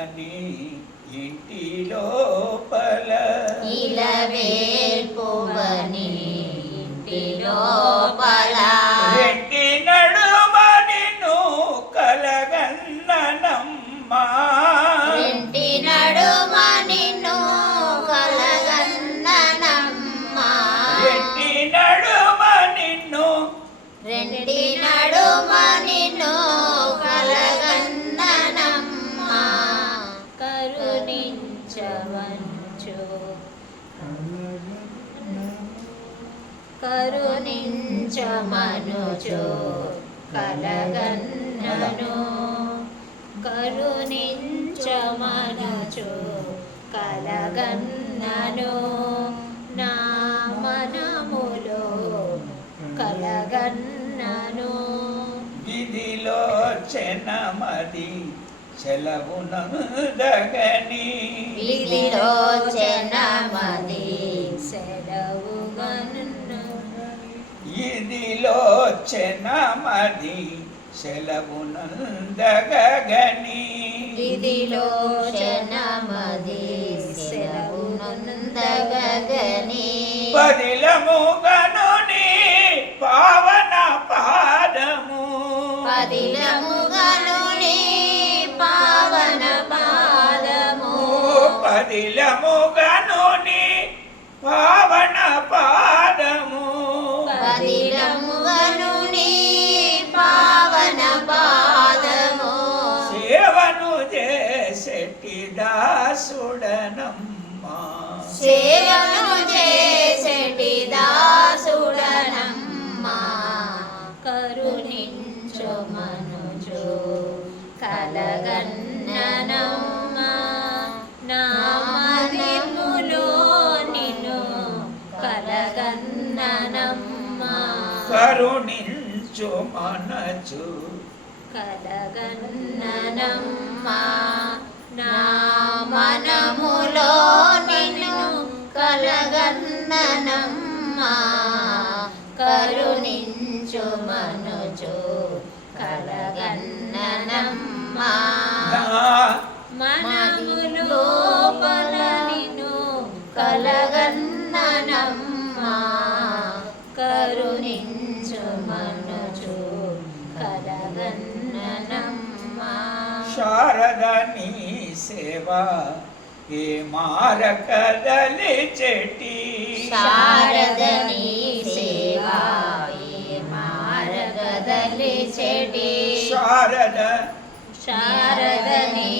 అని ఇంటిలో కరుణించమనుచు కలగన్నను. కరుణించమనుచు కలగన్నను. నా మనములో కలగన్నను. విధిలో చెనమది సెలవునందగని విధిలో జనమది సెలవుగను ఇదిలో చెనమది సెలవునందగని విధిలో జనమది సెలవునందగని. పదిలముగను నీ పావన పాదము. పదిలముగను పదిలముగను నీ పావన పాదము పదిలముగను నీ పావన పాదము సేవను చేసెట్టి దాసుడనమ్మా సేవను మనచు కలగన్ననమ్మా నా మనములో నిన్ను కలగన్ననమ్మా. కరుణించు మనుజు కలగన్ననమ్మా. మనములో నిన్ను కలగన్ననమ్మా. కరుణించు మనుజు కలగన్ననమ్మా శారద నీ సేవ ఏ మారకదలి చెట్టి శారదని సేవా ఏ మారగదలి చెడి శారద శారదని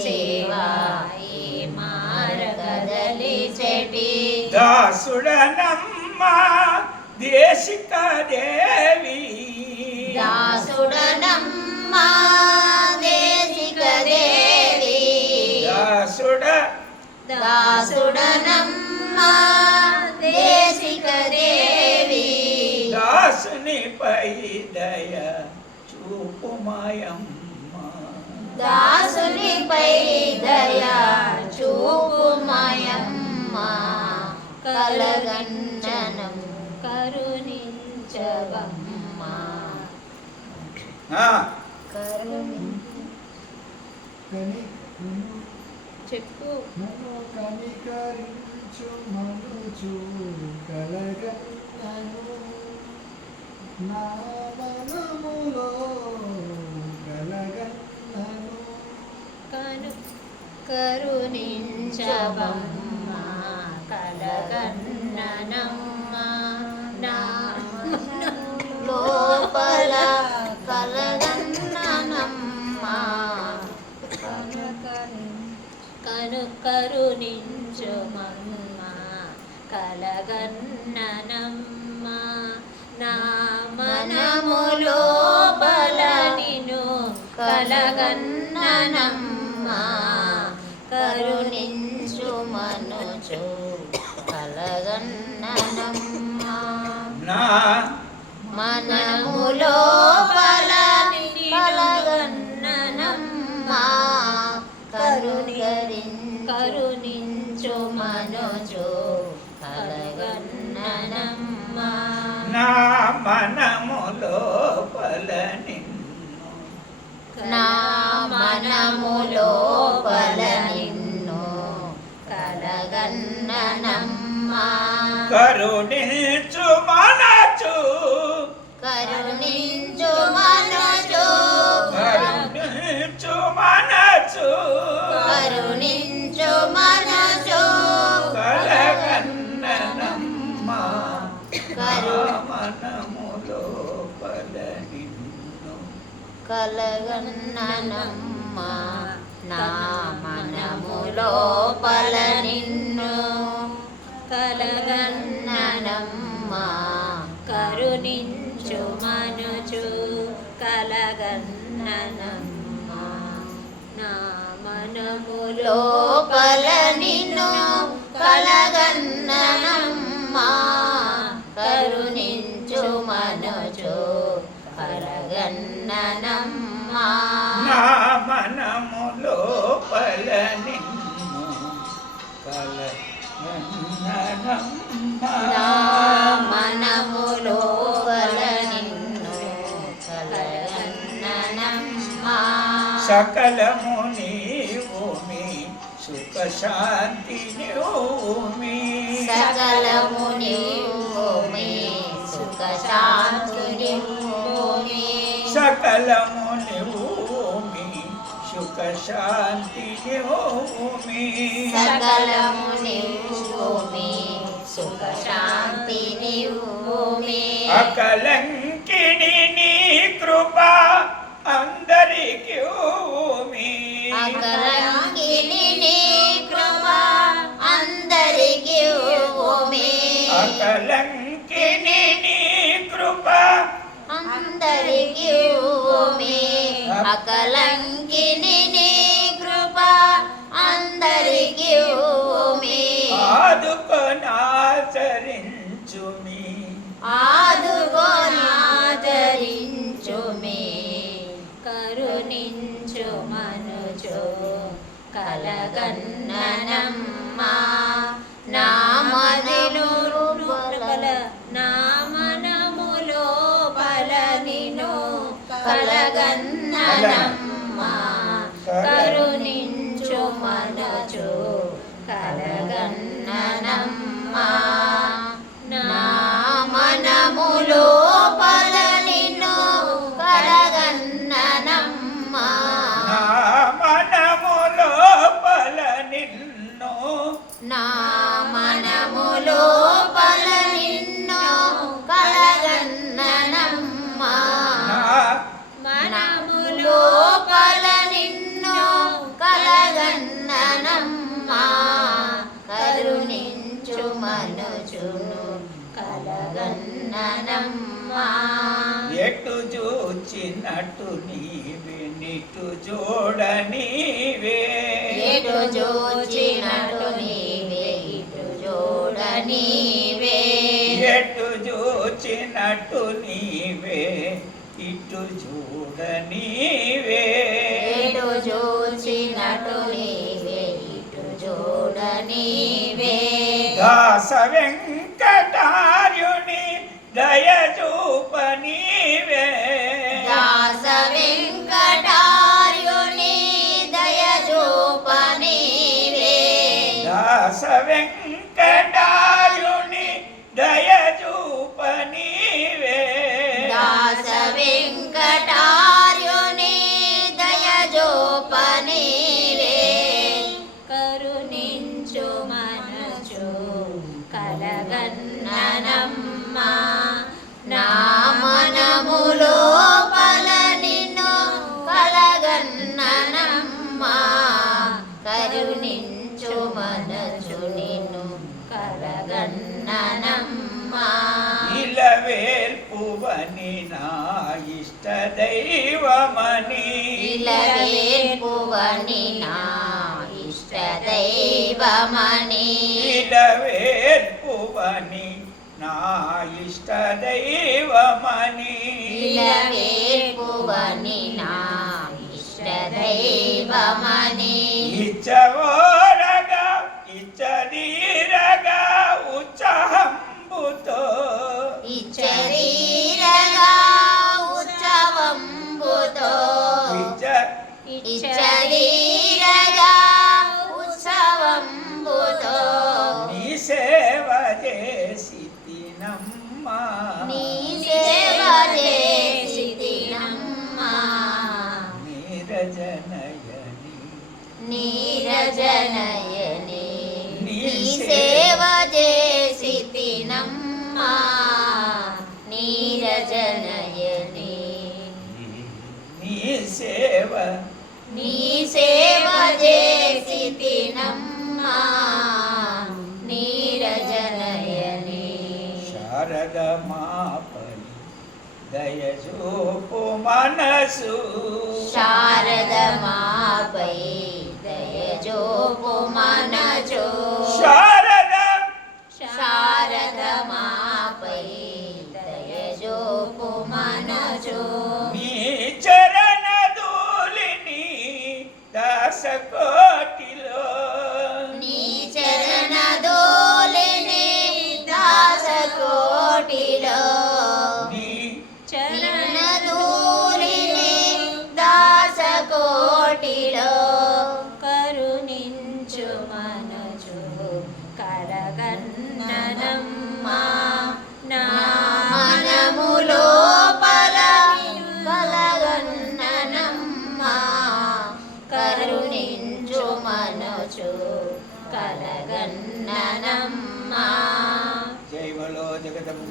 సేవా ఏ మారగదలి చెడి దాసుడనమ్మ దేశిక దేవి దాసుడనమ్మా దేశిక దేవి దాసుడ దాసుడనమ్మా దేశిక దేవి దాసునిపై దయ చూపుమాయమ్మ దాసునిపై దయా చూపుమయమ్మ కలగంచనం కరుణించవమ్మా. చెప్పు. నన్ను కనికరించు మనుచు కలగన్నను నా మనములో కలగన్నను కను కరుణించవమ్మా. కలగన్ననమ్మా నా లోపల కలగన్ననమ్మా కను కరుణించుమమ్మా కలగన్ననమ్మా నా మనములో బలనిను కలగన్ననమ్మా కరుణించు మనుచు కలగన్ననమ్మా. పలగన్నా మనములో బల పలగన్ననమ్మా కరుణిగరిన్ కరుణించు మనోజో పలగన్ననమ్మా నా మనములో బల కరుణి కలగన్ననమ్మా. నా మనము లోపల నిన్ను కలగన్ననమ్మా. కరుణించు మనుచు కలగన్ననమ్మా. నా మనములో లోపల నిన్ను కలగన్ననమ్మా. లోపల నిన్ను కలగన్ననమ్మ నా మనము లోపల నిన్ను కలగన్ననమ్మా సకలము నీవు మీ సుఖ శాంతి నీవు మీ సకలము నీవు మీ సుఖ శాంతి నీవు మీ సకలము నీవు శాంతి నీవు మీ సకలము నీవు మీ సుఖ శాంతి నీవు మీ అకలంకిని నీ కృప అందరికి మీ అకలంకిని నీ కృప అందరికి మీ అకలంకిని నీ కృప అందరికి మీ అకలంకిని మనుచు కలగన్ననమ్మా. నా మనను లోపల నా మనములో బల నిను కలగన్ననమ్మా కరుణించు చూచినట్టు నీవే నిటు జోడ నీవే. ఎటు చూచినటు నీవే ఇటు చూడ నీవే. ఎటు చూచినట్టు నీవే ఇటు చూడ నీవే. ఎటు చూచినటు నీవే ఇటు చూడ నీవే. దాస వెంకటార్యుని దయ చూప కలగన్ననమ్మా నా మనములో పల నిన్ను కలగన్ననమ్మా కరుణించు మనసు నిన్ను కలగన్ననమ్మా ఇలవేల్పువని నా ఇష్ట దైవమని ఇలవేల్పువని నా ఇష్ట దైవమని ఇలవేల్పువని నా ఇష్ట దైవమని ఇలవేల్పువని నా ఇష్ట దైవమని ఇచ్చవోరగా నీరజనయని. నీరజనయని. నీ సేవ చేసితినమ్మా నీరజనయని. నీ సేవ. నీ సేవ చేసితినమ్మా నీరజనయని. శారద మాపని దయచూపు మనసు శారద మాపై దయజోపు మనజో శారద శారద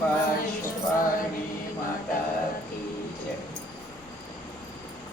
కలగన్ననమ్మా